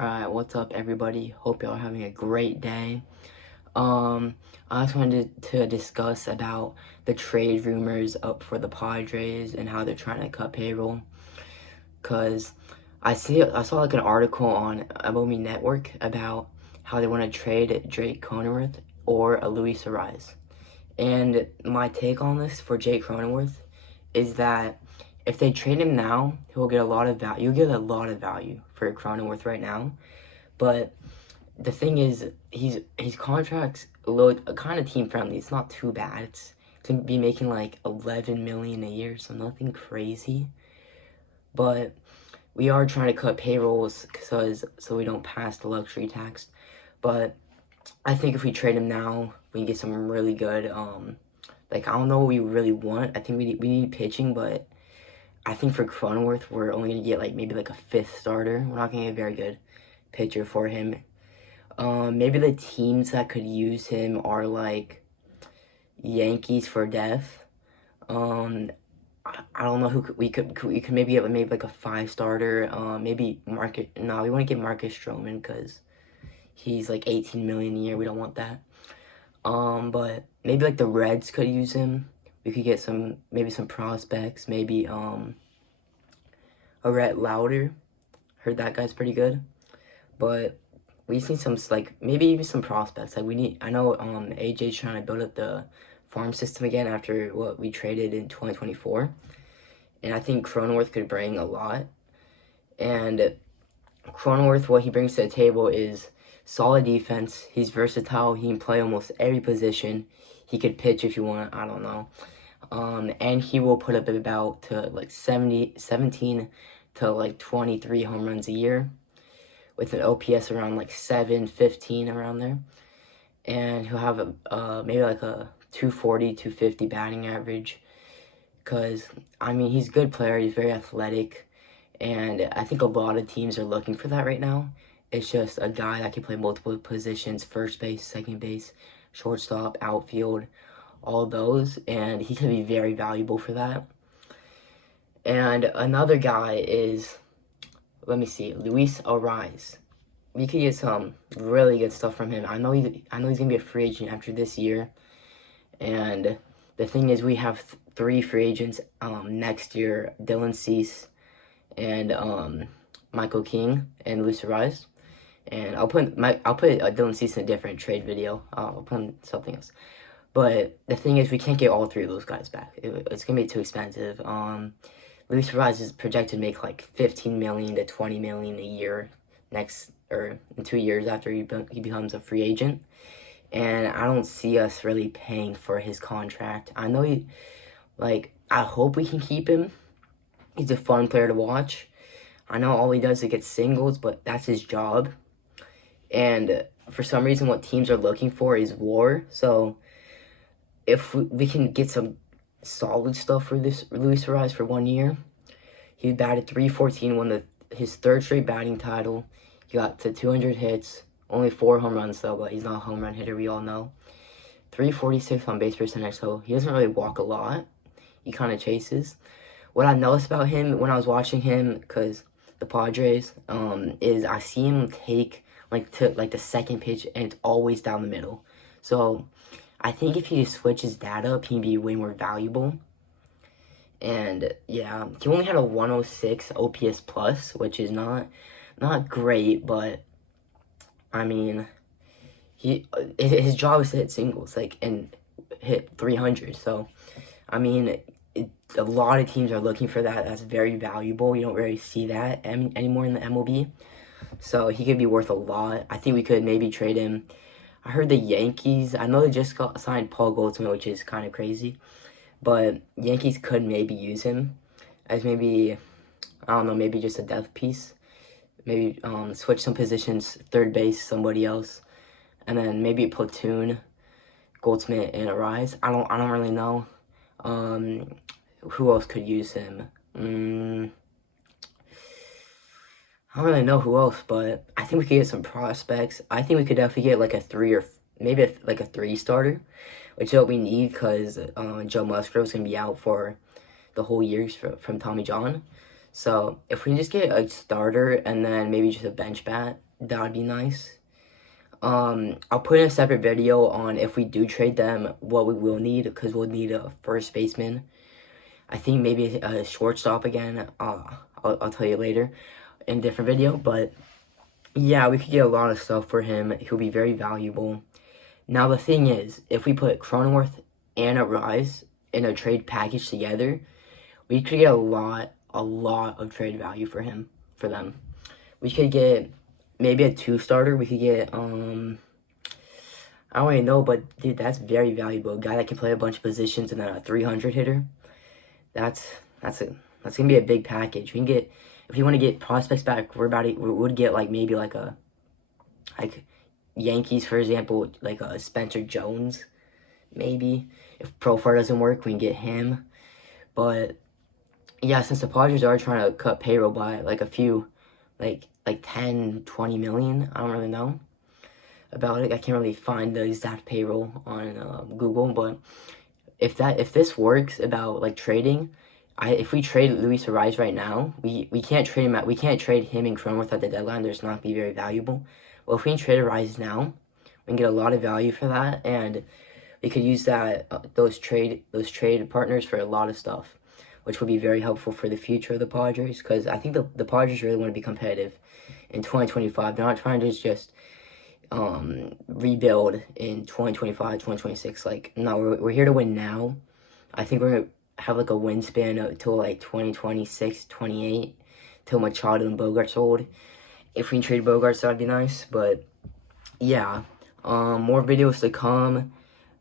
Alright, what's up everybody? Hope y'all are having a great day. I just wanted to discuss about the trade rumors up for the Padres and how they're trying to cut payroll. Cause I saw like an article on MLB Network about how they want to trade Jake Cronenworth or a Luis Arraez. And my take on this for Jake Cronenworth is that if they trade him now, he'll get a lot of value. You'll get a lot of value for Cronenworth right now. But the thing is, his contract's kind of team friendly. It's not too bad. It's to be making like 11 million a year, so nothing crazy. But we are trying to cut payrolls so we don't pass the luxury tax. But I think if we trade him now, we can get some really good. Like I don't know what we really want. I think we need pitching, but I think for Cronenworth, we're only gonna get like maybe like a 5th starter. We're not gonna get a very good pitcher for him. Maybe the teams that could use him are like Yankees for depth. I don't know who we could maybe get maybe like a 5 starter. Maybe we want to get Marcus Stroman because he's like 18 million a year. We don't want that. But maybe like the Reds could use him. We could get maybe some prospects. Maybe Arraez Louder. Heard that guy's pretty good. But we just need some like maybe even some prospects. Like I know AJ's trying to build up the farm system again after what we traded in 2024. And I think Cronenworth could bring a lot. And Cronenworth, what he brings to the table is solid defense. He's versatile. He can play almost every position. He could pitch if you want. I don't know. And he will put up about to like 17 to like 23 home runs a year, with an OPS around like 715 around there. And he'll have maybe like a 240, 250 batting average. Because, I mean, he's a good player. He's very athletic. And I think a lot of teams are looking for that right now. It's just a guy that can play multiple positions: first base, second base, shortstop, outfield, all those. And he can be very valuable for that. And another guy is, let me see, Luis Arraez. We could get some really good stuff from him. I know he's gonna be a free agent after this year. And the thing is, we have 3 free agents next year: Dylan Cease and Michael King and Luis Arraez. And I'll put Dylan Cease in a different trade video. I'll put in something else. But the thing is, we can't get all 3 of those guys back. It's gonna be too expensive. Luis Arraez is projected to make like 15 million to 20 million a year in 2 years after he becomes a free agent. And I don't see us really paying for his contract. I know I hope we can keep him. He's a fun player to watch. I know all he does is get singles, but that's his job. And for some reason, what teams are looking for is WAR. So if we can get some solid stuff for this Luis Arraez for 1 year. He batted .314, won his 3rd straight batting title. He got to 200 hits, only 4 home runs though, but he's not a home run hitter, we all know. .346 on base percentage, so he doesn't really walk a lot. He kind of chases. What I noticed about him when I was watching him, because the Padres, is I see him take to the second pitch and it's always down the middle. So I think if he just switches that up, he'd be way more valuable. And yeah, he only had a 106 OPS plus, which is not great, but I mean, his job is to hit singles, and hit 300. So I mean, a lot of teams are looking for that. That's very valuable. You don't really see that anymore in the MLB. So he could be worth a lot. I think we could maybe trade him. I heard the Yankees, I know they just signed Paul Goldschmidt, which is kind of crazy. But Yankees could maybe use him as maybe, I don't know, maybe just a depth piece. Maybe switch some positions, third base, somebody else. And then maybe a platoon, Goldschmidt and Arraez. I don't really know. Who else could use him? I don't really know who else, but I think we could get some prospects. I think we could definitely get like a 3 or maybe a 3 starter, which is what we need because Joe Musgrove's going to be out for the whole year from Tommy John. So if we can just get a starter and then maybe just a bench bat, that would be nice. I'll put in a separate video on if we do trade them, what we will need, because we'll need a first baseman. I think maybe a shortstop again. I'll tell you later in a different video. But yeah, we could get a lot of stuff for him. He'll be very valuable. Now the thing is, if we put Cronenworth and Arraez in a trade package together, we could get a lot of trade value for them. We could get maybe a 2-starter. We could get I don't really know, but dude, that's very valuable. A guy that can play a bunch of positions and then a 300 hitter. That's gonna be a big package. We can get, if you want to get prospects back, we would get like maybe like Yankees, for example, like a Spencer Jones, maybe. If Profar doesn't work, we can get him. But yeah, since the Padres are trying to cut payroll by like a few, like 10, 20 million, I don't really know about it. I can't really find the exact payroll on Google, but if this works about like trading, if we trade Luis Arraez right now, we can't trade him we can't trade him and Cronenworth at the deadline. There's not be very valuable. Well, if we can trade Arraez now, we can get a lot of value for that, and we could use that those trade partners for a lot of stuff, which would be very helpful for the future of the Padres, because I think the Padres really want to be competitive in 2025. They're not trying to just rebuild in 2025, 2026. Like, no, we're here to win now. I think we're going to have like a win span until like 2026, 28, till Machado and Bogart's old. If we can trade Bogarts, that'd be nice. But yeah, more videos to come.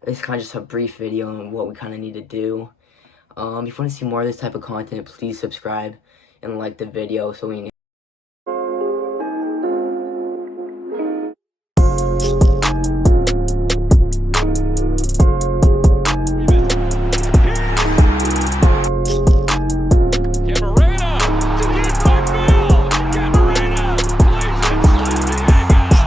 This is kind of just a brief video on what we kind of need to do. If you want to see more of this type of content, please subscribe and like the video so we can